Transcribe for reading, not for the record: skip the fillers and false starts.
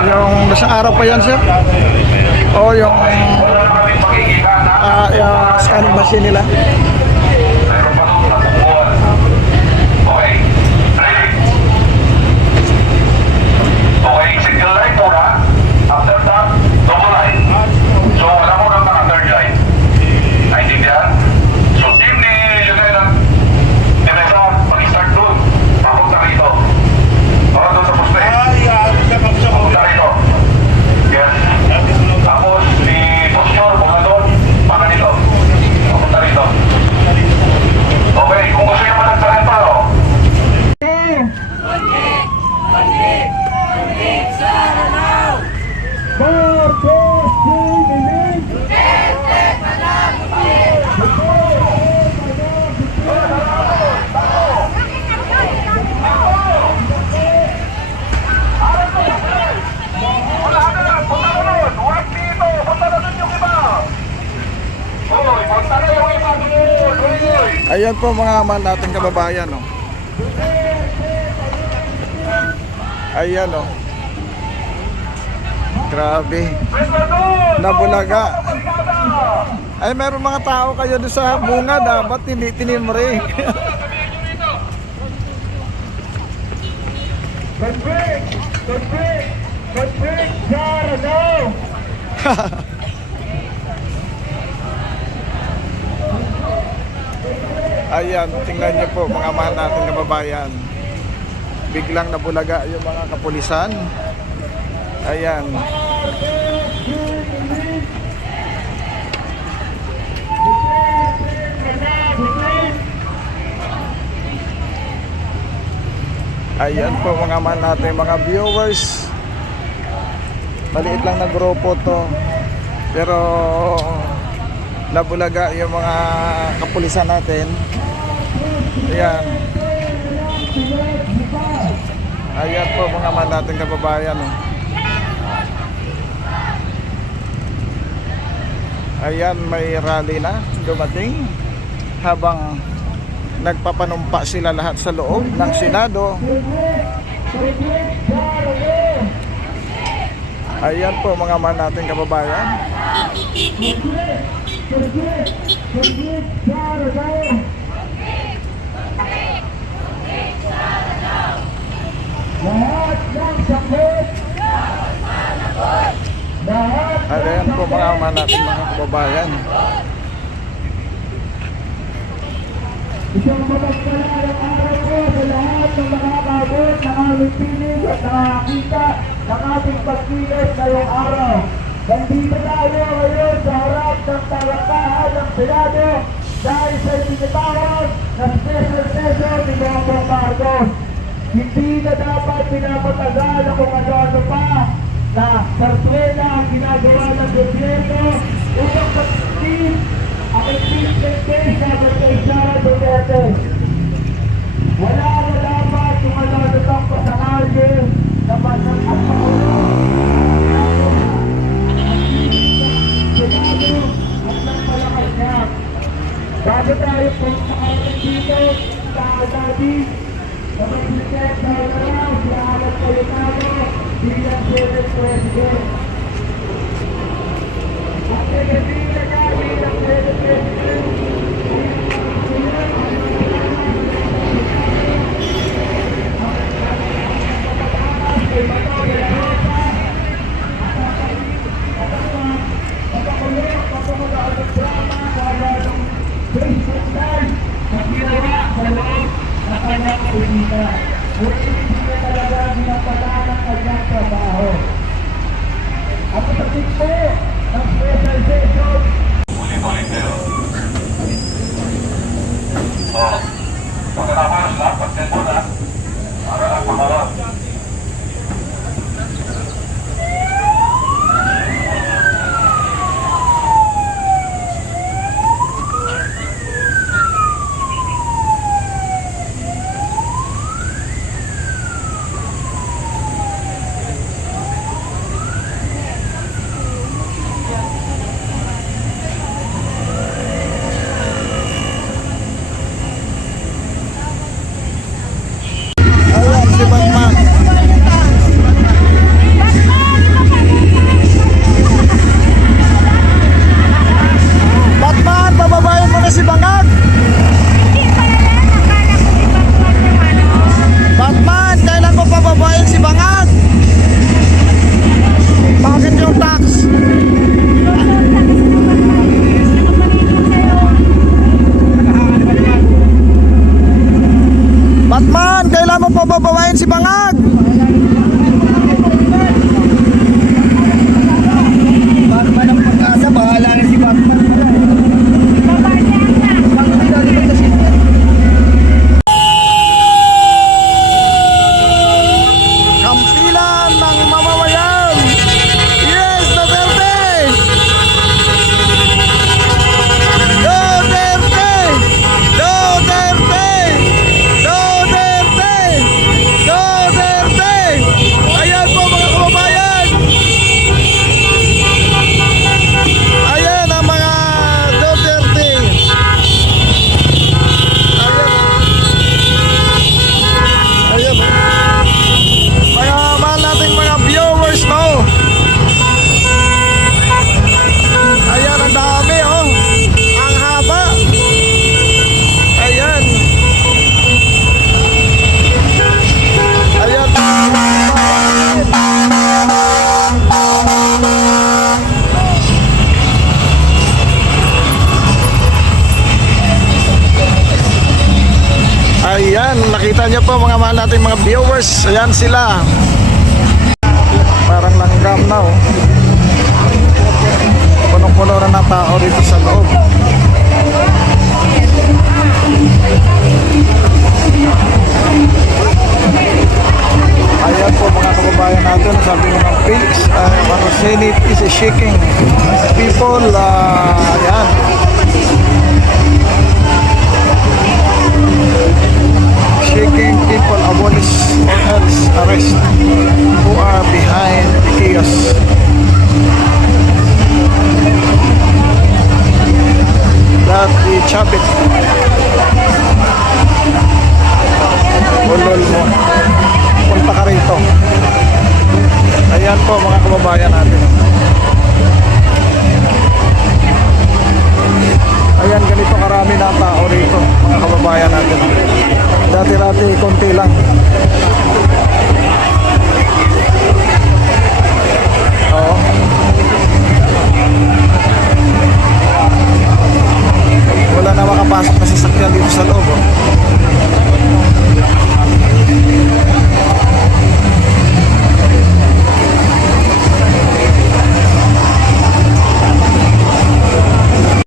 Yung isang araw pa yan, sir? O yung scanning machine nila? Okay, single line muna. After that, double line. So, wala mo ng mga third line. Naintindihan? So, team ni Lieutenant Teresa, mag-start doon. Papunta rito. Para doon sa poste. Papunta rito. Yes. Tapos, si Posture, muna doon. Para dito. Papunta rito. Okay, kung gusto nyo malagtaran pa, no? Ayan po mga man nating kababayan, no? Ayan, no? Grabe. Nabulaga. Ay, meron mga tao kayo doon sa bungad, ba't hindi tinimre? Ayan, tingnan niyo po mga mahal nating kababayan. Biglang nabulaga yung mga kapulisan. Ayan. Ayan po mga mahal nating mga viewers. Maliit lang na grupo to. Pero nabulaga yung mga kapulisan natin. Ayan. Ayan po mga man natin kababayan, oh. Ayan, may rally na dumating habang nagpapanumpa sila lahat sa loob ng Senado. Ayan po mga man natin kababayan. Ayan po mga natin mga kababayan. Isang mapagpalang araw po sa lahat ng nakakabot, nakalipinig at nakakita ng ating pagkilos ngayong araw. Nandito tayo ngayon sa harap ng talakahan ng Senado dahil sa itinatawag ng special session ni Bongbong Marcos. Hindi na dapat pinapatagal na kung ano-ano pa na sarsuela ang ginagawa ng gobyerno upang pag-steam ang impeachment case naman kay Sara Duterte. Wala dapat kung ano-ano pang pasangalye na pasang at makulong Senado at ng malakas niya. Bago tayo po makalit dito sa Aldabi, sa President na Honoraw, si Alan Cayetano, bilang Senate President. At nagagawin na bilang Senate President, at sa tipo ng special session kababayan si Bangag. Batman ang pag-asa, bahala na si Batman. Kampilan ng mamamayan. Yes, Duterte! Duterte! Duterte! Duterte! Duterte! Ayan po mga kababayan. Ayan ang mga Duterte. Ayan. Ayan. Mga mahal nating mga viewers, no? Ayan, ang dami, oh. Ang haba. Ayan. Ayan. Ayan, nakita niyo po mga mahal nating mga viewers. Ayan sila. Parang langgam na, oh. Punong-puno na ng tao dito sa loob. Ayan po mga kababayan natin, sabi ng mga page, our Senate is shaking people. Ayan. Shaking people abolish or else arrest who are behind the chaos. That the Chabit ulol mo, punta ka rito. Ayan po mga kababayan natin. Ayan, ganito karami na tao rito mga kababayan natin. Dati-dati konti lang.